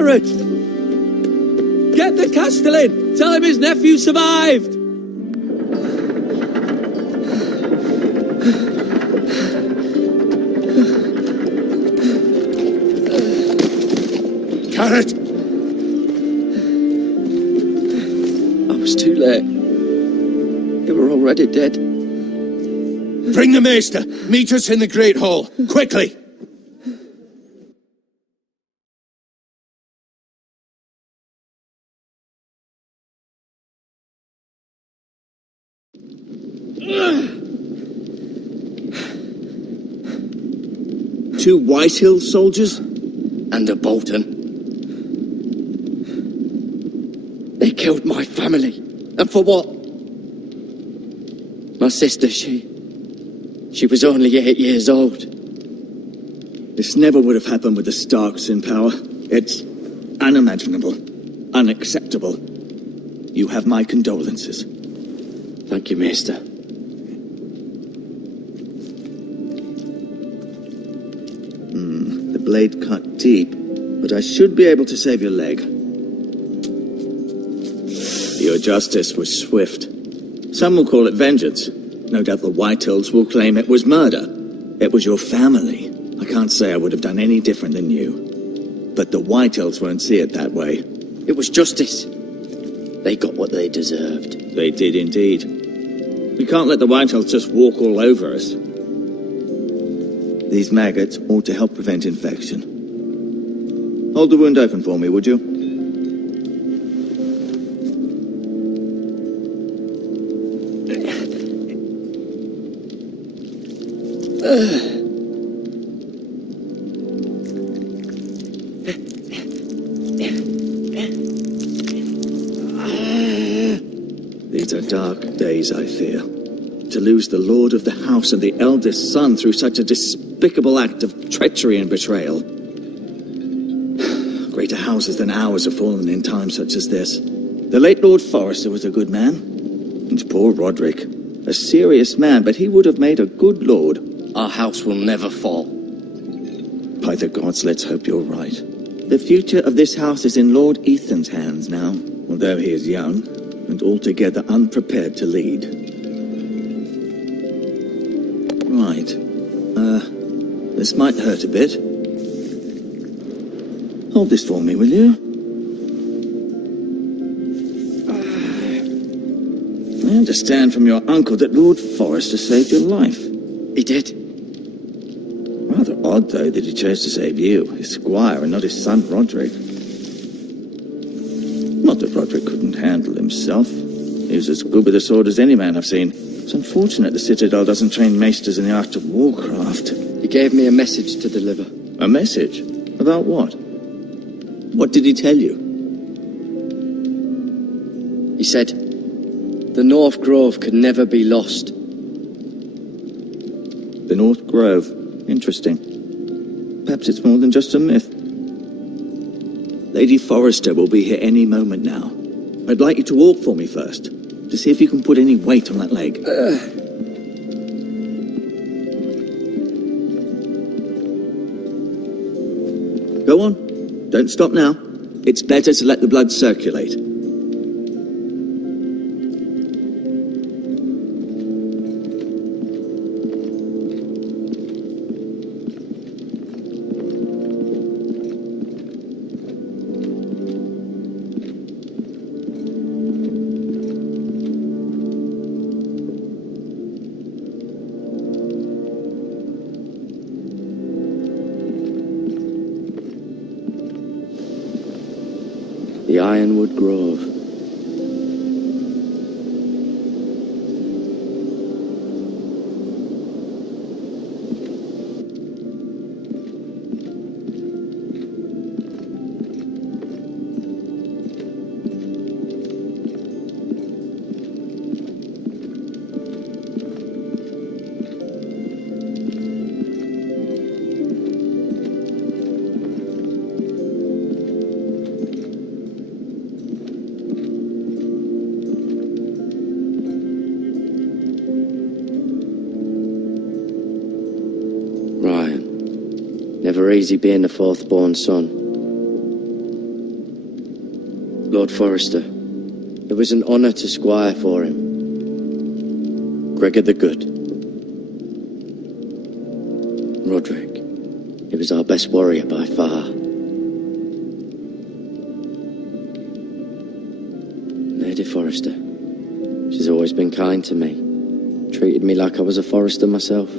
Garrett! Get the Castellan! Tell him his nephew survived! Garrett! I was too late. They were already dead. Bring the Maester! Meet us in the Great Hall! Quickly! Two Whitehill soldiers? And a Bolton. They killed my family. And for what? My sister, she was only 8 years old. This never would have happened with the Starks in power. It's unimaginable. Unacceptable. You have my condolences. Thank you, Maester. The blade cut deep, but I should be able to save your leg. Your justice was swift. Some will call it vengeance. No doubt the Whitehills will claim it was murder. It was your family. I can't say I would have done any different than you. But the Whitehills won't see it that way. It was justice. They got what they deserved. They did indeed. We can't let the Whitehills just walk all over us. These maggots ought to help prevent infection. Hold the wound open for me, would you? These are dark days, I fear. To lose the lord of the house and the eldest son through such a despicable act of treachery and betrayal. Greater houses than ours have fallen in times such as this. The late Lord Forrester was a good man. And poor Roderick. A serious man, but he would have made a good lord. Our house will never fall. By the gods, let's hope you're right. The future of this house is in Lord Ethan's hands now, although he is young and altogether unprepared to lead. Right. This might hurt a bit. Hold this for me, will you? I understand from your uncle that Lord Forrester saved your life. He did. Rather odd, though, that he chose to save you, his squire, and not his son Roderick. Not that Roderick couldn't handle himself. He was as good with a sword as any man I've seen. It's unfortunate the Citadel doesn't train maesters in the art of warcraft. He gave me a message to deliver. A message? About what? What did he tell you? He said, the North Grove could never be lost. The North Grove. Interesting. Perhaps it's more than just a myth. Lady Forrester will be here any moment now. I'd like you to walk for me first, to see if you can put any weight on that leg. Go on. Don't stop now. It's better to let the blood circulate. The Ironwood Grove. Never easy being the fourth-born son. Lord Forrester, it was an honour to squire for him. Gregor the Good. Roderick, he was our best warrior by far. Lady Forrester, she's always been kind to me. Treated me like I was a Forrester myself.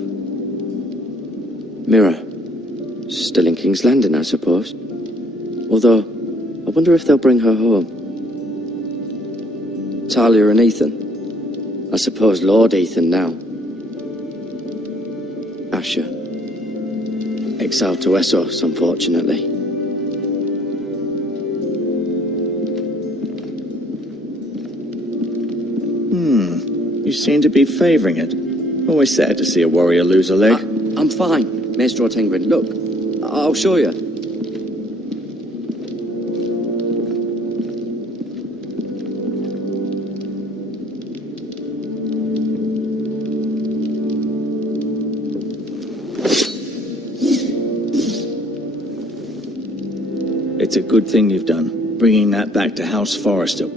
Mira, still in King's Landing, I suppose. Although, I wonder if they'll bring her home. Talia and Ethan. I suppose Lord Ethan now. Asher. Exiled to Essos, unfortunately. You seem to be favouring it. Always sad to see a warrior lose a leg. I'm fine, Maester Ortengrin. Look, I'll show you. It's a good thing you've done, bringing that back to House Forrester.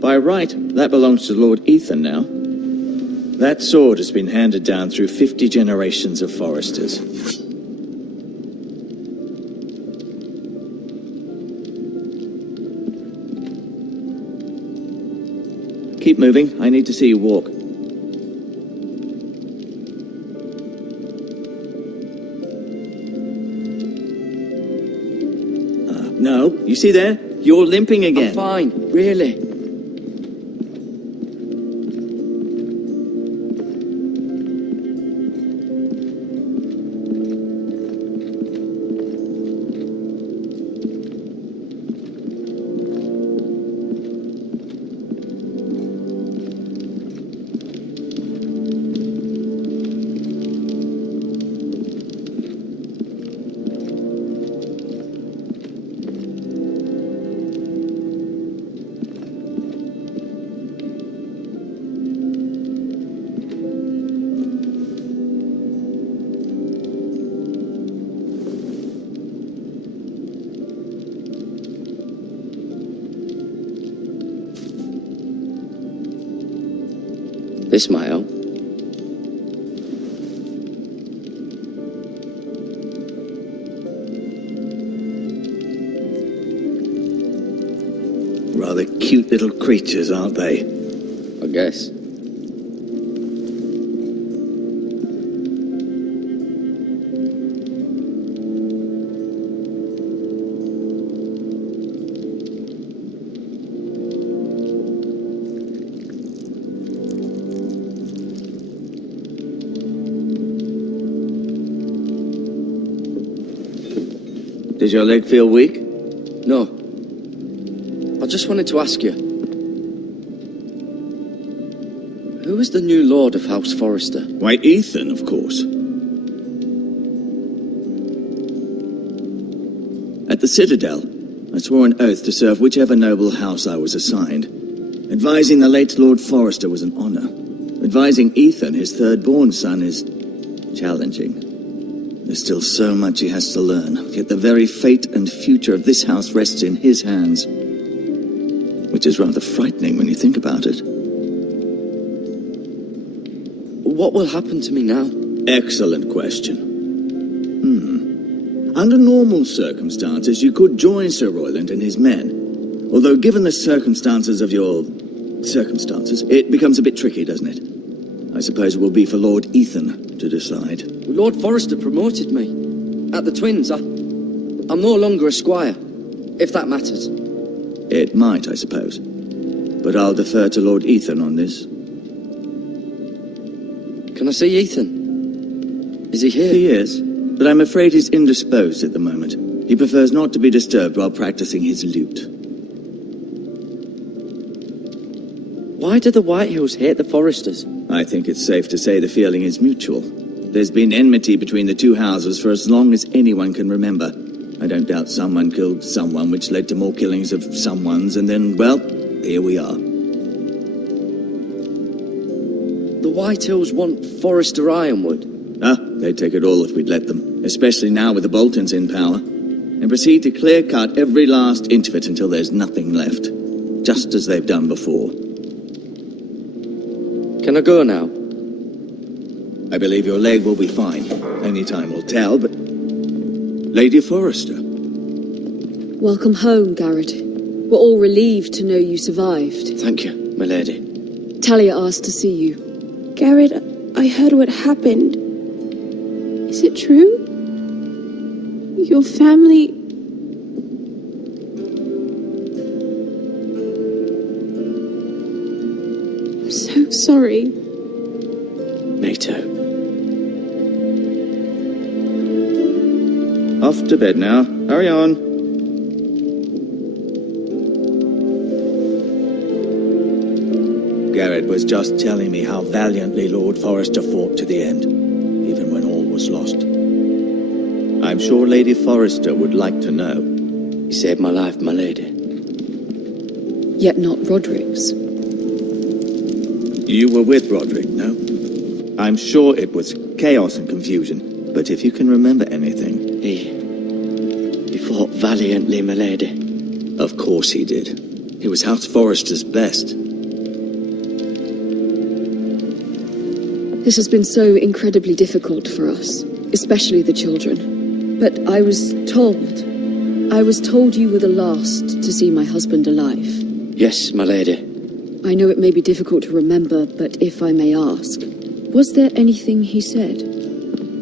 By right, that belongs to Lord Ethan now. That sword has been handed down through 50 generations of Forresters. Keep moving. I need to see you walk. No, you see there? You're limping again. I'm fine, really. This might help. Rather cute little creatures, aren't they? I guess. Does your leg feel weak? No. I just wanted to ask you. Who is the new Lord of House Forrester? Why, Ethan, of course. At the Citadel, I swore an oath to serve whichever noble house I was assigned. Advising the late Lord Forrester was an honor. Advising Ethan, his third-born son, is challenging. There's still so much he has to learn, yet the very fate and future of this house rests in his hands. Which is rather frightening when you think about it. What will happen to me now? Excellent question. Under normal circumstances, you could join Sir Royland and his men. Although given the circumstances of your circumstances, it becomes a bit tricky, doesn't it? I suppose it will be for Lord Ethan to decide. Lord Forrester promoted me. At the Twins, I'm no longer a squire, if that matters. It might, I suppose. But I'll defer to Lord Ethan on this. Can I see Ethan? Is he here? He is, but I'm afraid he's indisposed at the moment. He prefers not to be disturbed while practicing his lute. Why do the Whitehills hate the Forresters? I think it's safe to say the feeling is mutual. There's been enmity between the two houses for as long as anyone can remember. I don't doubt someone killed someone, which led to more killings of someones, and then, well, here we are. The Whitehills want Forrester Ironwood. They'd take it all if we'd let them, especially now with the Boltons in power. and proceed to clear-cut every last inch of it until there's nothing left, just as they've done before. Can I go now? I believe your leg will be fine. Only time will tell, but... Lady Forrester. Welcome home, Garrett. We're all relieved to know you survived. Thank you, my lady. Talia asked to see you. Garrett, I heard what happened. Is it true? Your family... I'm so sorry. Me too. Off to bed now. Hurry on. Garrett was just telling me how valiantly Lord Forrester fought to the end, even when all was lost. I'm sure Lady Forrester would like to know. You saved my life, my lady. Yet not Roderick's. You were with Roderick, no? I'm sure it was chaos and confusion, but if you can remember anything... He fought valiantly, my lady. Of course he did. He was House Forrester's best. This has been so incredibly difficult for us, especially the children. But I was told you were the last to see my husband alive. Yes, my lady. I know it may be difficult to remember, but if I may ask, was there anything he said?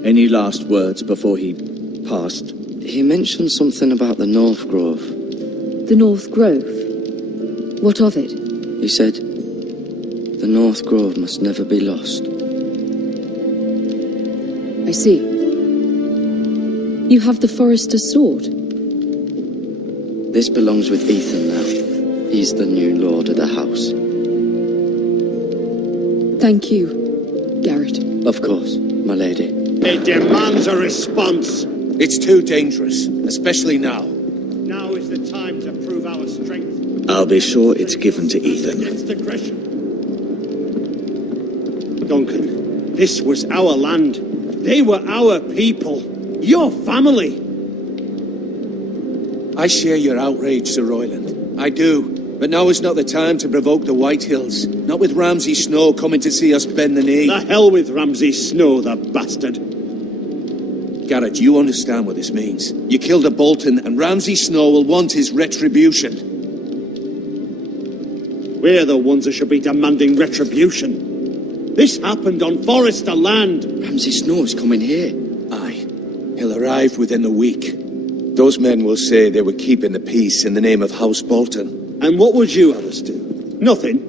Any last words before he passed? He mentioned something about the North Grove. The North Grove? What of it? He said, the North Grove must never be lost. I see. You have the Forester's sword. This belongs with Ethan now. He's the new lord of the house. Thank you, Garrett. Of course, my lady. It demands a response. It's too dangerous, especially now. Now is the time to prove our strength. I'll be sure it's given to Ethan. Against aggression. Duncan, this was our land. They were our people. Your family. I share your outrage, Sir Royland. I do. But now is not the time to provoke the Whitehills. Not with Ramsay Snow coming to see us bend the knee. The hell with Ramsay Snow, the bastard. Garrett, you understand what this means. You killed a Bolton, and Ramsay Snow will want his retribution. We're the ones that should be demanding retribution. This happened on Forrester land. Ramsay Snow's coming here. Aye. He'll arrive within a week. Those men will say they were keeping the peace in the name of House Bolton. And what would you have us do? Nothing.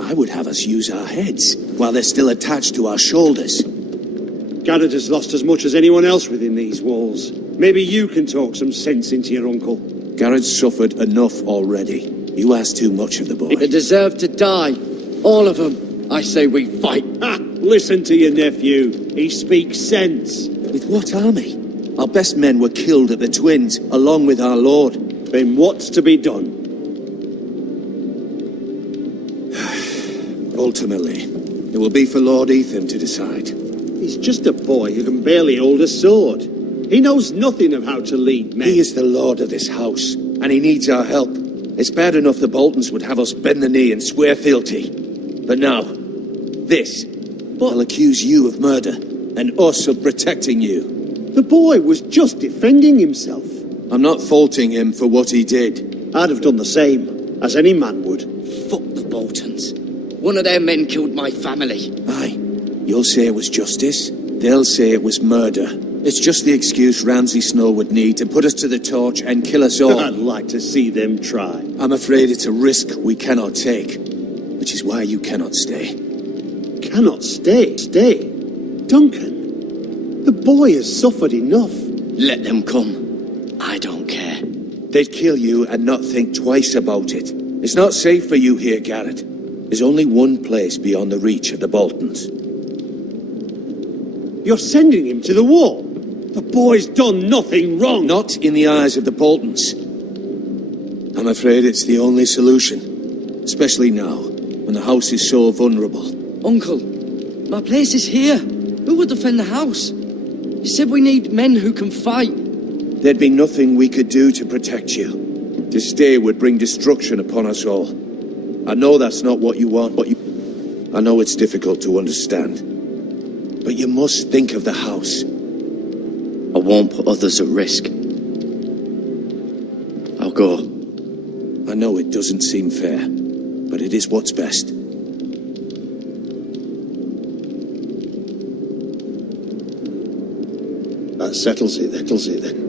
I would have us use our heads, while they're still attached to our shoulders. Garrett has lost as much as anyone else within these walls. Maybe you can talk some sense into your uncle. Garrett's suffered enough already. You ask too much of the boy. They deserve to die. All of them. I say we fight. Ha! Listen to your nephew. He speaks sense. With what army? Our best men were killed at the Twins, along with our lord. Then what's to be done? Ultimately, it will be for Lord Ethan to decide. He's just a boy who can barely hold a sword. He knows nothing of how to lead men. He is the lord of this house, and he needs our help. It's bad enough the Boltons would have us bend the knee and swear fealty. But now, this. They'll accuse you of murder, and us of protecting you. The boy was just defending himself. I'm not faulting him for what he did. I'd have done the same, as any man would. Fuck the Boltons. One of their men killed my family. Aye. You'll say it was justice. They'll say it was murder. It's just the excuse Ramsay Snow would need to put us to the torch and kill us all. I'd like to see them try. I'm afraid it's a risk we cannot take, which is why you cannot stay. Cannot stay? Stay? Duncan, the boy has suffered enough. Let them come. I don't care. They'd kill you and not think twice about it. It's not safe for you here, Garrett. There's only one place beyond the reach of the Boltons. You're sending him to the wall. The boy's done nothing wrong. Not in the eyes of the Boltons. I'm afraid it's the only solution. Especially now, when the house is so vulnerable. Uncle, my place is here. Who will defend the house? You said we need men who can fight. There'd be nothing we could do to protect you. To stay would bring destruction upon us all. I know that's not what you want, but I know it's difficult to understand. But you must think of the house. I won't put others at risk. I'll go. I know it doesn't seem fair, but it is what's best. That settles it then.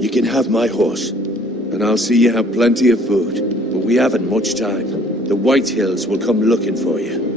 You can have my horse, and I'll see you have plenty of food. But we haven't much time. The White Hills will come looking for you.